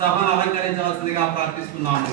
సభను అలంకరించవలసిందిగా ప్రార్థిస్తున్నాము.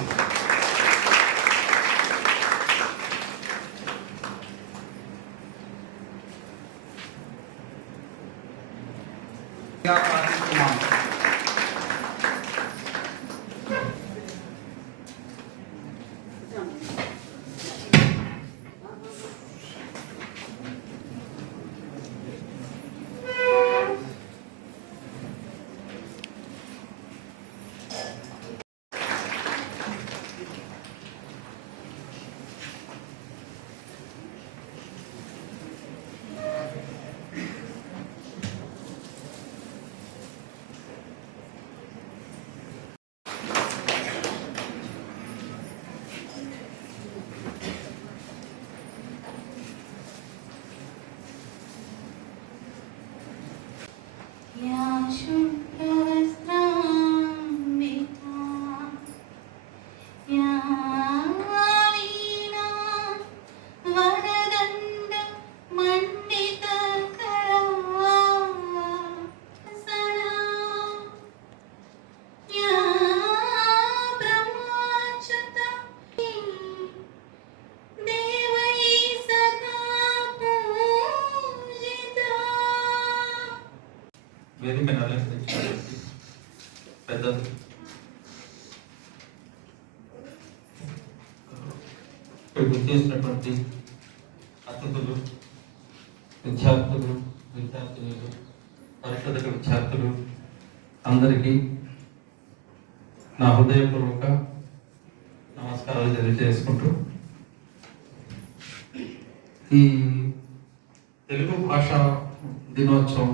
వేదిక పెద్దలు ఇక్కడికి చేసినటువంటి అతిథులు, విద్యార్థులు, పరిశోధక విద్యార్థులు అందరికీ నా హృదయపూర్వక నమస్కారాలు తెలియజేసుకుంటూ ఈ తెలుగు భాషా దినోత్సవం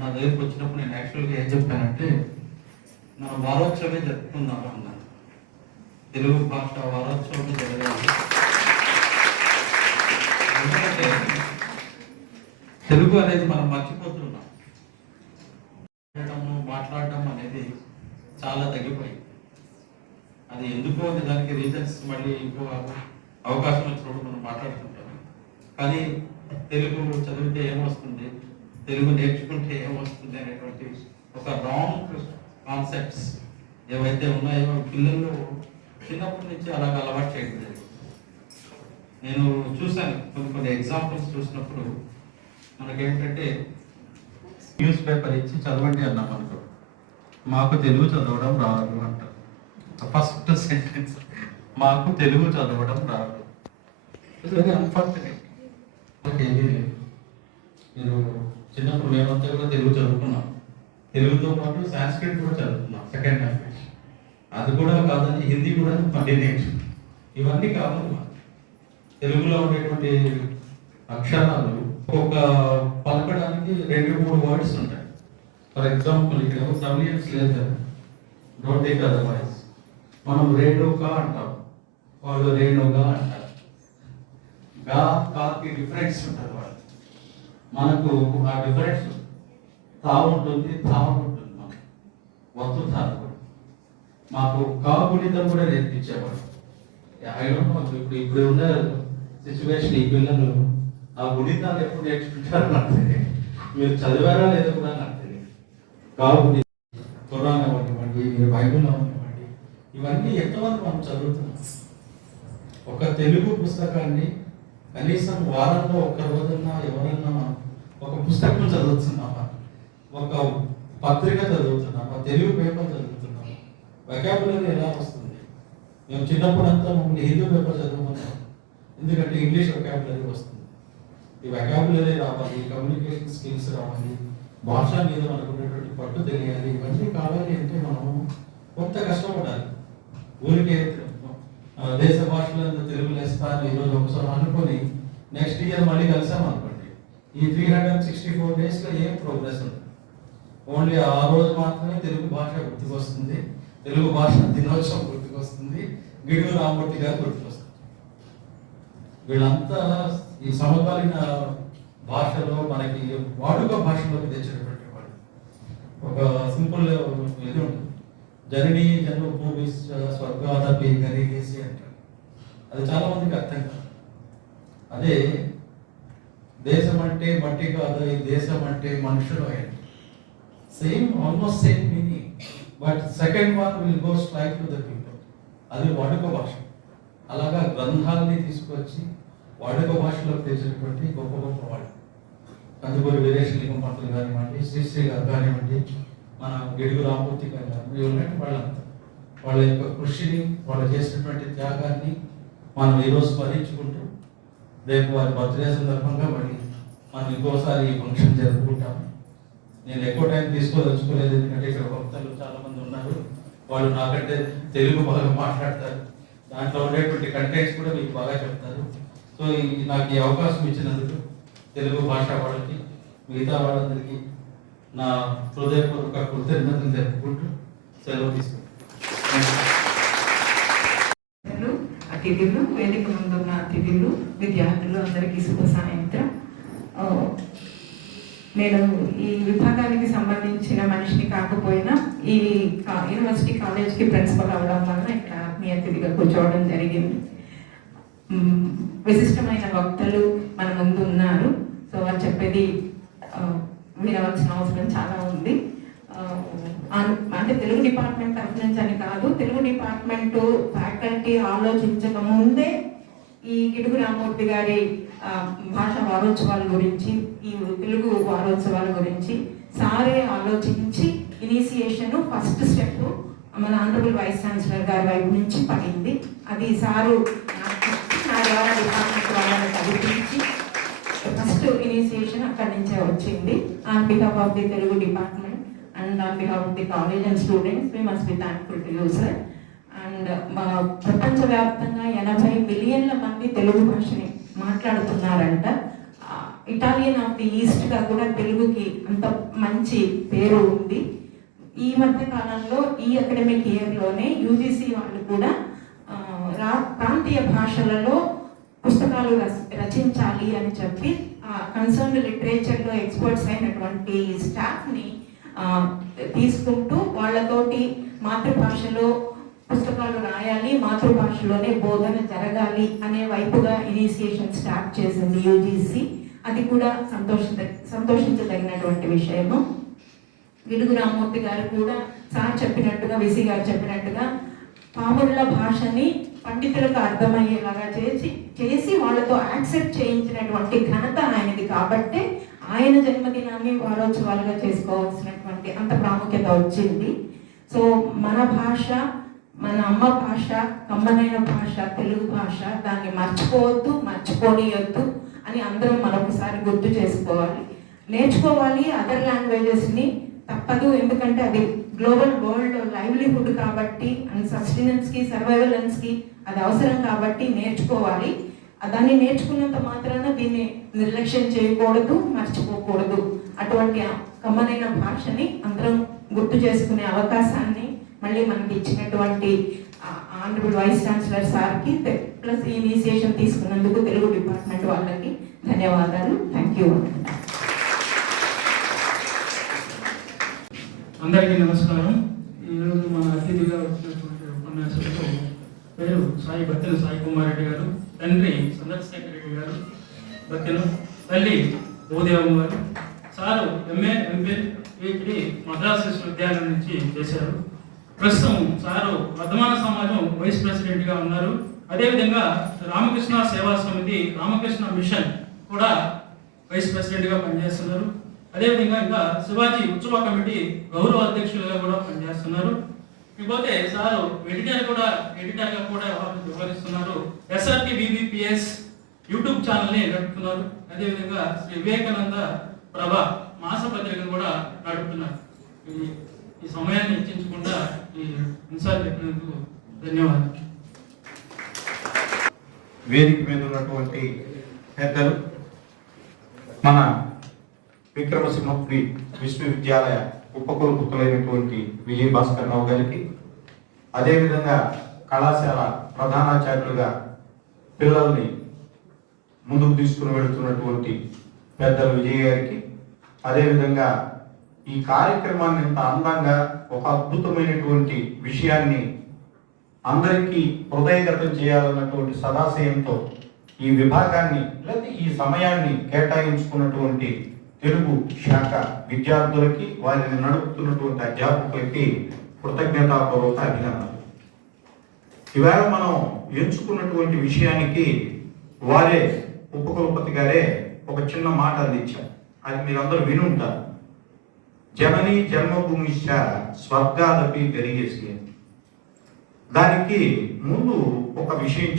నా దగ్గరికి వచ్చినప్పుడు నేను యాక్చువల్గా ఏం చెప్పానంటే మన వారోత్సవమే జరుపుకుందాం అన్నాను. తెలుగు భాష వారోత్సవమే జరగాలి. ఎందుకంటే తెలుగు అనేది మనం మర్చిపోతున్నాం. మాట్లాడడం అనేది చాలా తగ్గిపోయింది. అది ఎందుకో అని దానికి రీజన్స్ మళ్ళీ ఇంకో అవకాశం వచ్చినప్పుడు మనం మాట్లాడుతుంటాం. కానీ తెలుగు చదివితే ఏమొస్తుంది, తెలుగు నేర్చుకుంటే ఏమొస్తుంది అనేటువంటి ఒక రాంగ్ కాన్సెప్ట్స్ ఏవైతే ఉన్నాయో పిల్లలు చిన్నప్పటి నుంచి అలాగ అలవాటు చేయడం జరిగింది. నేను చూశాను కొన్ని ఎగ్జాంపుల్స్ చూసినప్పుడు మనకేంటంటే న్యూస్ పేపర్ ఇచ్చి చదవండి అన్నాం అనుకో, మాకు తెలుగు చదవడం రాదు అంటారు. ఫస్ట్ సెంటెన్స్ మాకు తెలుగు చదవడం రాదు. It's very unfortunate. మీరు చిన్నప్పుడు మేమంతా కూడా తెలుగు చదువుకున్నాం. తెలుగుతో పాటు సాంస్క్రిట్ కూడా చదువుకున్నాం, సెకండ్ లాంగ్వేజ్. అది కూడా కాదని హిందీ కూడా కంటిన్యూ. ఇవన్నీ కాదు, తెలుగులో ఉండేటువంటి అక్షరాలు ఒక్కొక్క పలకడానికి 2-3 వర్డ్స్ ఉంటాయి. ఫర్ ఎగ్జాంపుల్ ఇక్కడ డబ్ల్యూఎస్ లేదు కదా, డోంట్ టేక్ అదర్వైజ్. మనం రేణుగా అంటాం, వాళ్ళు రేణుగా అంటారు. గా కాకి డిఫరెన్స్ ఉంటుంది. వాళ్ళు మనకు ఆ డిఫరెన్స్ తా ఉంటుంది, తా ఉంటుంది. మనకు వత్తుతారు కూడా. మాకు కాగుణితం కూడా నేర్పించేవాడు. ఇప్పుడు ఉన్న సిచ్యువేషన్ ఈ పిల్లలు ఆ గుణితాలు ఎప్పుడు నేర్చుకుంటారో నాకు తెలియదు. మీరు చదివారా లేదో కూడా నాకు తెలియదు. కాగుణితం, ఖురాన్ అవ్వనివ్వండి, మీరు బైబుల్ అవ్వనివ్వండి, ఇవన్నీ ఎంతవరకు మనం చదువుతున్నాం. ఒక తెలుగు పుస్తకాన్ని కనీసం వారంలో ఒక్క రోజున్నా ఎవరన్నా ఒక పుస్తకం చదువుతున్నామా, ఒక పత్రిక చదువుతున్నామా, తెలుగు పేపర్ చదువుతున్నామా, వెకాబులరీ ఎలా వస్తుంది? మేము చిన్నప్పుడంతా మమ్మల్ని హిందీ పేపర్ చదువుకున్నాం, ఎందుకంటే ఇంగ్లీష్ వెకాబులరీ వస్తుంది. ఈ వెకాబులరీ రావాలి, కమ్యూనికేషన్ స్కిల్స్ రావాలి, భాష మీద మనకు ఉన్నటువంటి పట్టు తెలియాలి. ఇవన్నీ కావాలి అంటే మనం కొంత కష్టపడాలి. ఊరికే దేశ భాషలంతా తెలుగు లేస్తాను ఈరోజు ఒకసారి అనుకొని నెక్స్ట్ ఇయర్ మళ్ళీ కలిసాం అనుకోండి, ఈ 364 డేస్లో ఏం ప్రోగ్రెస్ ఉంటుంది? ఓన్లీ ఆ రోజు మాత్రమే తెలుగు భాష గుర్తుకొస్తుంది, తెలుగు భాష దినోత్సవం గుర్తుకొస్తుంది, గిడుగు రామూర్తి గారు గుర్తుకొస్తుంది. వీళ్ళంతా ఈ సమకాలీన భాషలో మనకి వాడుక భాషలోకి తెచ్చినటువంటి వాడు. ఒక సింపుల్ ఇది ఉంటుంది, జననీ జన్మభూమి స్వర్గాదపి గరీసి అంటారు. అది చాలా మందికి అర్థం కాదు. అదే దేశం అంటే మట్టి కాదు, ఈ దేశం అంటే మనుషులు. Same, almost same meaning. But second one will go strike to the people. అది వాడుక భాష. అలాగా గ్రంథాలని తీసుకొచ్చి వాడుక భాషలో తెచ్చినటువంటి గొప్ప గొప్ప వాళ్ళు, కందుకూరి వీరేశలింగం పంతులు కానివ్వండి, శ్రీశ్రీ గారు కానివ్వండి, మన గిడుగు రామూర్తి గారు కానివ్వండి, ఉన్నట్టు వాళ్ళంతా వాళ్ళ యొక్క కృషిని, వాళ్ళు చేసినటువంటి త్యాగాన్ని మనం ఈరోజు స్మరించుకుంటూ రేపు వారి బర్త్డే సందర్భంగా మనం ఇంకోసారి ఈ ఫంక్షన్ జరుపుకుంటాము. నేను ఎక్కువ టైం తీసుకోదలుచుకోలేదు, ఎందుకంటే ఇక్కడ భక్తులు చాలా మంది ఉన్నారు. వాళ్ళు నాకంటే తెలుగు బాగా మాట్లాడతారు, దాంట్లో ఉండేటువంటి కంటెంట్స్ కూడా మీకు బాగా చెప్తారు. సో నాకు ఈ అవకాశం ఇచ్చినందుకు తెలుగు భాష వాళ్ళకి, మిగతా వాళ్ళందరికీ నా హృదయపూర్వక కృతజ్ఞతలు జరుపుకుంటూ సెలవు తీసుకుంటాను. అతిథులు, వేదిక ముందున్న అతిథులు, విద్యార్థులు అందరికీ శుభ సాయంత్రం. నేను ఈ విభాగానికి సంబంధించిన మనిషిని కాకపోయినా ఈ యూనివర్సిటీ కాలేజ్కి ప్రిన్సిపల్ అవ్వడం వల్ల ఇక్కడ ఆత్మీయ అతిథిగా కూర్చోవడం జరిగింది. విశిష్టమైన వక్తలు మన ముందు ఉన్నారు. సో వాళ్ళు చెప్పేది వినవలసిన అవసరం చాలా ఉంది. అంటే తెలుగు డిపార్ట్మెంట్ తరఫు నుంచి అని కాదు, తెలుగు డిపార్ట్మెంట్ ఫ్యాకల్టీ ఆలోచించక ముందే ఈ గిడుగు రామూర్తి గారి భాషా వారోత్సవాల గురించి, ఈ తెలుగు వారోత్సవాల గురించి సారే ఆలోచించి ఇనిషియేషన్ ఫస్ట్ స్టెప్ మన ఆనరబుల్ వైస్ ఛాన్సలర్ గారి వైపు నుంచి పడింది. అది సారు నా ద్వారా డిపార్ట్మెంట్ వాళ్ళని కల్పించి ఫస్ట్ ఇనిషియేషన్ అక్కడి నుంచే వచ్చింది. On behalf of the Telugu department and on behalf of the college and students, we must be thankful to you, sir. And ప్రపంచవ్యాప్తంగా 80 మిలియన్ల మంది తెలుగు భాషని మాట్లాడుతున్నారంట. ఇటాలియన్ ఆఫ్ ది ఈస్ట్గా కూడా తెలుగుకి అంత మంచి పేరు ఉంది. ఈ మధ్య కాలంలో ఈ అకాడమిక్ ఇయర్లోనే యూజీసీ వాళ్ళు కూడా ప్రాంతీయ భాషలలో పుస్తకాలు రచించాలి అని చెప్పి కన్సర్న్ లిటరేచర్లో ఎక్స్పర్ట్స్ అయినటువంటి స్టాఫ్ని తీసుకుంటూ వాళ్ళతోటి మాతృభాషలో పుస్తకాలు రాయాలి, మాతృభాషలోనే బోధన జరగాలి అనే వైపుగా ఇనిషియేషన్ స్టార్ట్ చేసింది యూజీసీ. అది కూడా సంతోషించదగినటువంటి విషయము. గిడుగు రామూర్తి గారు కూడా సార్ చెప్పినట్టుగా, విసి గారు చెప్పినట్టుగా పాముల భాషని పండితులకు అర్థమయ్యేలాగా చేసి వాళ్ళతో యాక్సెప్ట్ చేయించినటువంటి ఘనత ఆయనది. కాబట్టే ఆయన జన్మదినాన్ని వారోత్సవాలుగా చేసుకోవాల్సినటువంటి అంత ప్రాముఖ్యత వచ్చింది. సో మన భాష, మన అమ్మ భాష, కమ్మనైన భాష తెలుగు భాష, దాన్ని మర్చిపోవద్దు, మర్చిపోనియొద్దు అని అందరం మరొకసారి గుర్తు చేసుకోవాలి, నేర్చుకోవాలి. అదర్ లాంగ్వేజెస్ని తప్పదు, ఎందుకంటే అది గ్లోబల్ వరల్డ్ లైవ్లీహుడ్ కాబట్టి అండ్ సస్టెనెన్స్కి, సర్వైవలెన్స్కి అది అవసరం కాబట్టి నేర్చుకోవాలి. దాన్ని నేర్చుకున్నంత మాత్రాన దీన్ని నిర్లక్ష్యం చేయకూడదు, మర్చిపోకూడదు. అటువంటి కమ్మనైన భాషని అందరం గుర్తు చేసుకునే అవకాశాన్ని మళ్ళీ మనకి ఇచ్చినటువంటి ఆనరబుల్ వైస్ ఛాన్సలర్ సార్కి ప్లస్ ఈ ఇనిషియేషన్ తీసుకున్నందుకు తెలుగు డిపార్ట్మెంట్ వాళ్ళకి ధన్యవాదాలు. Thank you. అందరికీ నమస్కారం. ఈరోజు మన అతిథిగా వచ్చినటువంటి ఉపన్యాసకులు పేరు బత్తెన సాయి కుమార్ రెడ్డి గారు, తండ్రి చంద్రశేఖర్ రెడ్డి గారు బత్తెన, తల్లి భూదేవం గారు. Sir MA, MPhil, PhD Madras విశ్వవిద్యాలయం నుంచి చేశారు. ప్రస్తుతం సారు వర్ధమాన సమాజం వైస్ ప్రెసిడెంట్గా ఉన్నారు. అదేవిధంగా రామకృష్ణ సేవా సమితి, రామకృష్ణ మిషన్ కూడా వైస్ ప్రెసిడెంట్గా పనిచేస్తున్నారు. అదేవిధంగా ఇంకా శివాజీ ఉత్సవ కమిటీ గౌరవ అధ్యక్షులుగా కూడా పనిచేస్తున్నారు. ఇకపోతే సారు ఎడిటర్గా కూడా వ్యవహరిస్తున్నారు. ఎస్ఆర్టి వివిపిఎస్ యూట్యూబ్ ఛానల్ని నడుపుతున్నారు. అదేవిధంగా శ్రీ వివేకానంద ప్రభ మాసపత్రికను కూడా నడుపుతున్నారు. ఈ సమయాన్ని ఇచ్చించకుండా ఈ అంశాలు చెప్పినందుకు ధన్యవాదాలు. వేదిక మీద ఉన్నటువంటి పెద్దలు, మన విక్రమసింహపురి విశ్వవిద్యాలయ ఉపకులపతులైనటువంటి విజయ భాస్కర్ రావు గారికి, అదేవిధంగా కళాశాల ప్రధానాచార్యులుగా పిల్లల్ని ముందుకు తీసుకుని వెళుతున్నటువంటి పెద్దలు విజయ్ గారికి, అదేవిధంగా ఈ కార్యక్రమాన్ని ఇంత అందంగా ఒక అద్భుతమైనటువంటి విషయాన్ని అందరికీ హృదయగతం చేయాలన్నటువంటి సదాశయంతో ఈ విభాగాన్ని లేదా ఈ సమయాన్ని కేటాయించుకున్నటువంటి తెలుగు శాఖ విద్యార్థులకి, వారిని నడుపుతున్నటువంటి అధ్యాపకులకి కృతజ్ఞతాపూర్వక అభినందనలు. ఈవేళ మనం ఎంచుకున్నటువంటి విషయానికి వారే ఉపకులపతి గారే ఒక చిన్న మాట అందించారు. అది మీరందరూ వినుంటారు. జనని జన్మభూమిశ్చ స్వర్గాదపి గరీయసి. దానికి ముందు ఒక విషయం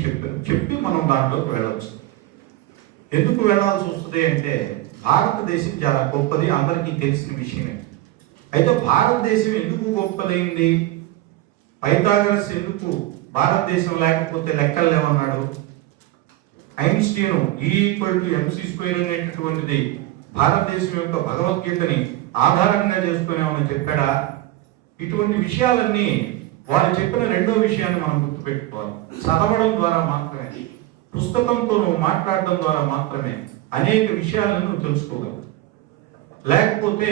చెప్పి మనం దాంట్లోకి వెళ్ళవచ్చు. ఎందుకు వెళ్ళాల్సి వస్తుంది అంటే భారతదేశం చాలా గొప్పది, అందరికీ తెలిసిన విషయమే. అయితే భారతదేశం ఎందుకు గొప్పదైంది? పైథాగరస్ ఎందుకు భారతదేశం లేకపోతే లెక్కలు లేవన్నాడు? ఐన్స్టీన్ E=mc² అనేటటువంటిది భారతదేశం యొక్క భగవద్గీతని ఆధారంగా చేసుకుని ఏమైనా చెప్పాడా? ఇటువంటి విషయాలన్నీ వారు చెప్పిన రెండో విషయాన్ని మనం గుర్తుపెట్టుకోవాలి. చదవడం ద్వారా మాత్రమే, పుస్తకంతో నువ్వు మాట్లాడడం ద్వారా మాత్రమే అనేక విషయాలను నువ్వు తెలుసుకోగలవు. లేకపోతే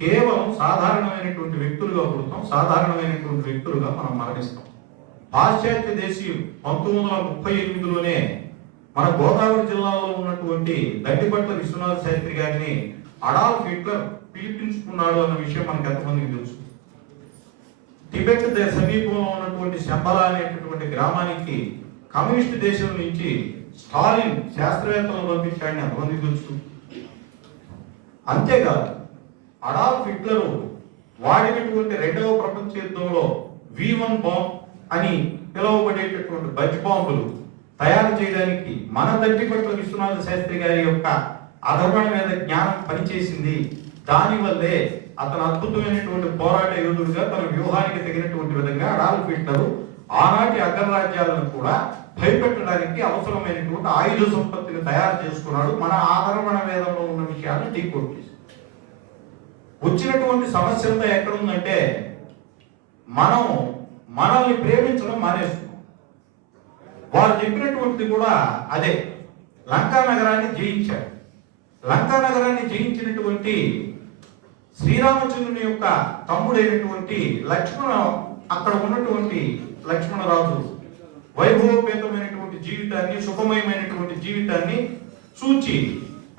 కేవలం సాధారణమైనటువంటి వ్యక్తులుగా పుడతాం, సాధారణమైనటువంటి వ్యక్తులుగా మనం మరణిస్తాం. పాశ్చాత్య దేశీయులు 1938లోనే మన గోదావరి జిల్లాలో ఉన్నటువంటి దట్టిపట్ల విశ్వనాథ శాస్త్రి గారిని అడాల్ఫ్ హిట్లర్ పిలిపించుకున్నాడు అన్న విషయం మనకు ఎంతమందికి తెలుసు? టిబెట్ సమీపంలో ఉన్నటువంటి శంబలా అనేటటువంటి గ్రామానికి కమ్యూనిస్ట్ దేశం నుంచి స్టాలిన్ శాస్త్రవేత్తలను పంపించాడని ఎంతమందికి తెలుసు? అంతేకాదు అడాల్ఫ్ హిట్లర్ వాడినటువంటి రెండవ ప్రపంచ యుద్ధంలో V1 బాంబ్ అని పిలువబడేటటువంటి బజ్ బాంబులు తయారు చేయడానికి మన దట్టిపట్ల విశ్వనాథ శాస్త్రి గారి యొక్క అధర్వణమైన జ్ఞానం పనిచేసింది. దానివల్లే అతను అద్భుతమైనటువంటి పోరాట యోధుడిగా తన వ్యూహానికి తగినటువంటి విధంగా అడాల్ఫ్ హిట్లర్ ఆనాటి అగ్రరాజ్యాలను కూడా భయపెట్టడానికి అవసరమైనటువంటి ఆయుధ సంపత్తిని తయారు చేసుకున్నాడు. మన ఆధర్వణ వేదంలో ఉన్న విషయాన్ని డీకోడ్ చేసి వచ్చినటువంటి సమస్య అంతా ఎక్కడుందంటే మనం మనల్ని ప్రేమించడం మానేస్తున్నాం. వారు చెప్పినటువంటిది కూడా అదే. లంకా నగరాన్ని జయించారు. లంకా నగరాన్ని జయించినటువంటి శ్రీరామచంద్రుని యొక్క తమ్ముడైనటువంటి లక్ష్మణ, అక్కడ ఉన్నటువంటి లక్ష్మణరాజు వైభవపేతమైనటువంటి జీవితాన్ని, సుఖమయమైనటువంటి జీవితాన్ని చూచి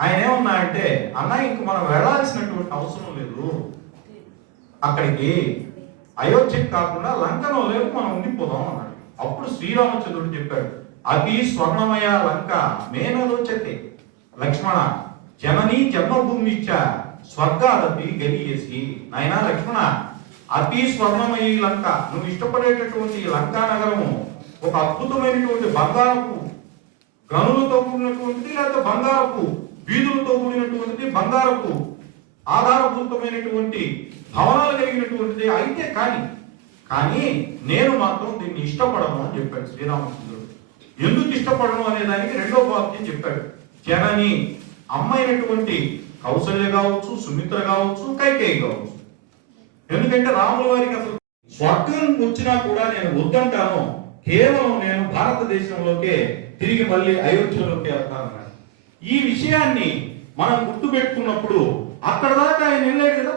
ఆయన ఏమన్నా అంటే, అన్న ఇంక మనం వెళ్ళాల్సినటువంటి అవసరం లేదు, అక్కడికి అయోధ్యకి కాకుండా లంకలో లేదు, మనం ఉండిపోదాం అన్నాడు. అప్పుడు శ్రీరామచంద్రుడు చెప్పాడు, అతి స్వర్ణమయ లంక మేనలోచతే లక్ష్మణ జననీ జన్మభూమిచ్చ స్వర్గాదపి గరీయసి. నాయనా లక్ష్మణ, అతి స్వర్ణమయ లంక, నువ్వు ఇష్టపడేటటువంటి లంకా నగరము ఒక అద్భుతమైనటువంటి బంగారపు గనులతో కూడినటువంటిది, లేకపోతే బంగారపు వీధులతో కూడినటువంటిది, బంగారపు ఆధారభూతమైనటువంటి భవనాలు కలిగినటువంటిది అయితే కానీ నేను మాత్రం దీన్ని ఇష్టపడను అని చెప్పాడు శ్రీరామచంద్రుడు. ఎందుకు ఇష్టపడను అనే దానికి రెండో వాక్యం చెప్పాడు. జనని అమ్మైనటువంటి కౌసల్య కావచ్చు, సుమిత్ర కావచ్చు, కైకేయి కావచ్చు. ఎందుకంటే రాముల వారికి అసలు స్వర్గం వచ్చినా కూడా నేను వద్దంటాను, కేవలం నేను భారతదేశంలోకే తిరిగి మళ్ళీ అయోధ్యలోకి వెళ్తానన్నాడు. ఈ విషయాన్ని మనం గుర్తుపెట్టుకున్నప్పుడు అక్కడ దాకా ఆయన వెళ్ళాడు కదా.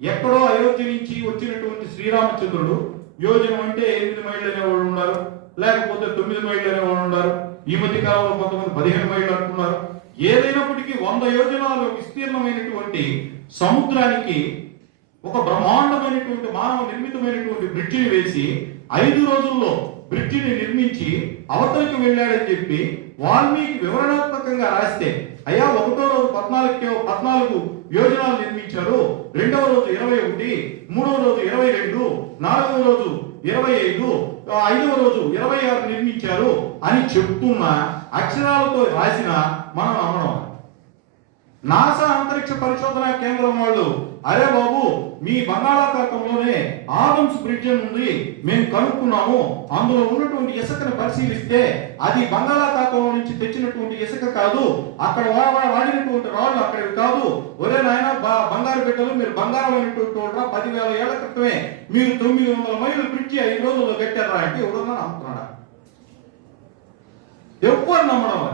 ఎక్కడో అయోధ్య నుంచి వచ్చినటువంటి శ్రీరామచంద్రుడు యోజనం అంటే 8 మైళ్ళు అనేవాళ్ళు ఉన్నారు, లేకపోతే 9 మైళ్ళు అనేవాళ్ళు ఉన్నారు. ఈ మధ్య కాలంలో కొంతమంది 15 మైళ్ళు అంటున్నారు. ఏదైనప్పటికీ 100 యోజనాలు విస్తీర్ణమైనటువంటి సముద్రానికి ఒక బ్రహ్మాండమైనటువంటి మానవ నిర్మితమైనటువంటి బ్రిడ్జిని వేసి 5 రోజుల్లో బ్రిడ్జిని నిర్మించి అవతలికి వెళ్ళాడని చెప్పి వాల్మీకి వివరణాత్మకంగా రాస్తే, అయ్యా ఒకటో రోజు 14 యోజనాలు నిర్మించారు, రెండవ రోజు 21, మూడవ రోజు 22, నాలుగవ రోజు 25, 5వ రోజు 26 నిర్మించారు అని చెప్తున్న అక్షరాలతో రాసిన మనం నమ్మడం. నాసా అంతరిక్ష పరిశోధన కేంద్రం వాళ్ళు, అరే బాబు మీ బంగాళాఖాతంలోనే ఆదమ్స్ బ్రిడ్జ్ ఉంది, మేము కనుక్కున్నాము, అందులో ఉన్నటువంటి ఇసుకను పరిశీలిస్తే అది బంగాళాఖాతంలో నుంచి తెచ్చినటువంటి ఇసుక కాదు, అక్కడ వాడినటువంటి రాళ్ళు అక్కడివి కాదు. ఒరే నాయన బంగారు బిడ్డలు, మీరు బంగారం అనేటువంటి 10,000 ఏళ్ల క్రితమే మీరు 900 మైళ్ళు బ్రిడ్జి 5 రోజుల్లో కట్టారా అంటే ఎవరన్నా నమ్ముతున్నాడా? ఎవ్వరు నమ్మడం.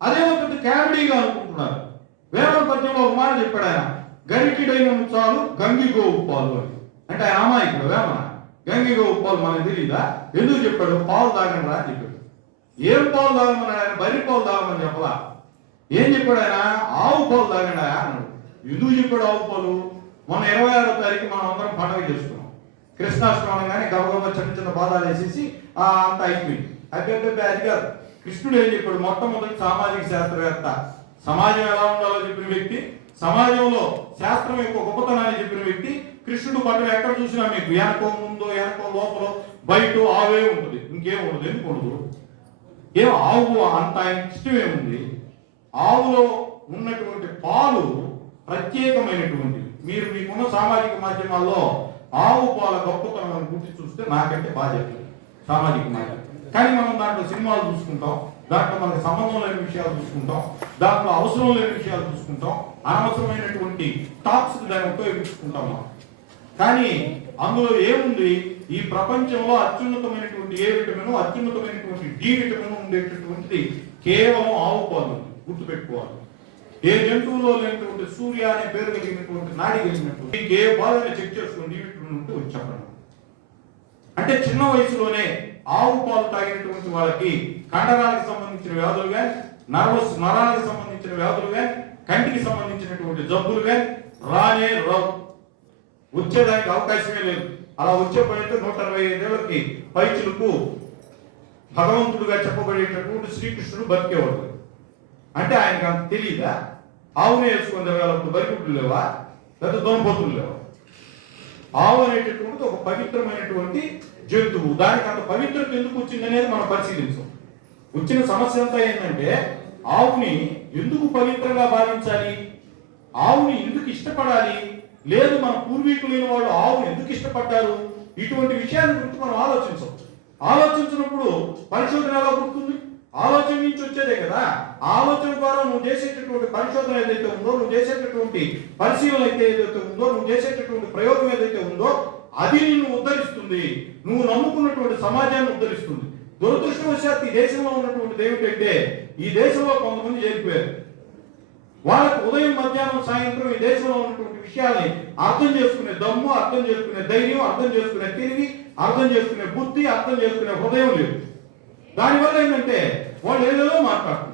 అదేమో పెద్ద క్యాబిడీగా అనుకుంటున్నారు. వేరే పద్యంలో ఒక మాట చెప్పాడు ఆయన, గరికిడైన చాలు గంగిగోవు పాలు అని. అంటే ఆయన అమాయకుడు వేమన. గంగిగోవు పాలు మనకు తెలీదా? ఎందుకు చెప్పాడు? పాలు తాగండి రా అని చెప్పాడు. ఏం పాలు తాగమన్నాడు ఆయన? బర్రె పాలు తాగమని చెప్పలా. ఏం చెప్పాడు ఆయన? ఆవు పాలు తాగండి అన్నాడు. ఎందుకు చెప్పాడు ఆవు పాలు? మొన్న 26వ తారీఖు మనం అందరం పండుగ చేసుకున్నాం. కృష్ణాష్టమి కానీ గబగబా చిన్న చిన్న పాదాలు వేసేసి అంత అయిపోయింది. అయిపోయి అది కాదు. కృష్ణుడు ఏం చెప్పాడు? మొట్టమొదటి సామాజిక శాస్త్రవేత్త, సమాజం ఎలా ఉండాలో చెప్పిన వ్యక్తి, సమాజంలో శాస్త్రం యొక్క గొప్పతనాన్ని చెప్పిన వ్యక్తి. కృష్ణుడు పట్ల ఎక్కడ చూసినా మీకు వెనకో ముందో వెనకో లోపల బయట ఆవే ఉంటుంది, ఇంకేం ఉండదు. ఎందుకు ఉండదు? ఏం ఆవు అంత ఆయన ఇష్టమేముంది? ఆవులో ఉన్నటువంటి పాలు ప్రత్యేకమైనటువంటివి. మీరు మీకున్న సామాజిక మాధ్యమాల్లో ఆవు పాల గొప్పతనం గుర్తి చూస్తే నాకంటే బాగా చెప్పలేదు సామాజిక మాధ్యమం. కానీ మనం దాంట్లో సినిమాలు చూసుకుంటాం, దాంట్లో మనకు సంబంధం లేని విషయాలు చూసుకుంటాం, దాంట్లో అవసరం లేని విషయాలు చూసుకుంటాం, అనవసరమైనటువంటి టాక్స్ దాన్ని ఉపయోగించుకుంటాం మనం. కానీ అందులో ఏముంది? ఈ ప్రపంచంలో అత్యున్నతమైనటువంటి ఏ విటమిన్, అత్యున్నతమైనటువంటి డి విటమిన్ ఉండేటటువంటిది కేవలం ఆవు పాలు. గుర్తుపెట్టుకోవాలి. ఏ జంతువులో లేనటువంటి సూర్య అనే పేరు కలిగినటువంటి నాడి కలిగినటువంటి ఏ పాలని చెక్ చేసుకోండి, డి విటమిన్ ఉంటే వచ్చి చెప్పండి. అంటే చిన్న వయసులోనే ఆవు పాలు తాగినటువంటి వాళ్ళకి కండరాలకు సంబంధించిన వ్యాధులు కానీ, నరాలకు సంబంధించిన వ్యాధులు కానీ, కంటికి సంబంధించినటువంటి జబ్బులు కానీ రానే రావు, వచ్చేదానికి అవకాశమే లేదు. అలా వచ్చే పడితే 125 ఏళ్ళకి పైచులకు భగవంతుడుగా చెప్పబడేటటువంటి శ్రీకృష్ణుడు బతికేవాడు. అంటే ఆయనకు అంత తెలియదా? ఆవునే వేసుకుని తిరగాలప్పుడు బరిగుడ్లు లేవా, పెద్ద దొంగపోతులు లేవా? ఆవు అనేటటువంటి ఒక పవిత్రమైనటువంటి జంతువు. దానికి అంత పవిత్రత ఎందుకు వచ్చింది అనేది మనం పరిశీలించాం. వచ్చిన సమస్య అంతా ఏంటంటే ఆవుని ఎందుకు పవిత్రంగా భావించాలి, ఆవుని ఎందుకు ఇష్టపడాలి, లేదు మన పూర్వీకులైన వాళ్ళు ఆవుని ఎందుకు ఇష్టపడ్డారు, ఇటువంటి విషయాల గురించి మనం ఆలోచించినప్పుడు పరిశోధన ఎలా పుడుతుంది? ఆలోచన నుంచి వచ్చేదే కదా. ఆలోచన ద్వారా నువ్వు చేసేటటువంటి పరిశోధన ఏదైతే ఉందో, నువ్వు చేసేటటువంటి పరిశీలన అయితే ఏదైతే ఉందో, నువ్వు చేసేటటువంటి ప్రయోగం ఏదైతే ఉందో అది నిన్ను ఉద్ధరిస్తుంది, నువ్వు నమ్ముకున్నటువంటి సమాజాన్ని ఉద్ధరిస్తుంది. దురదృష్టవశాత్తు ఈ దేశంలో ఉన్నటువంటి ఏమిటంటే, ఈ దేశంలో కొంతమంది చేరిపోయారు. వాళ్ళకు ఉదయం మధ్యాహ్నం సాయంత్రం ఈ దేశంలో ఉన్నటువంటి విషయాల్ని అర్థం చేసుకునే దమ్ము, అర్థం చేసుకునే ధైర్యం, అర్థం చేసుకునే తెలివి, అర్థం చేసుకునే బుద్ధి, అర్థం చేసుకునే హృదయం లేదు. దానివల్ల ఏంటంటే వాళ్ళు ఏదేదో మాట్లాడుతున్నారు.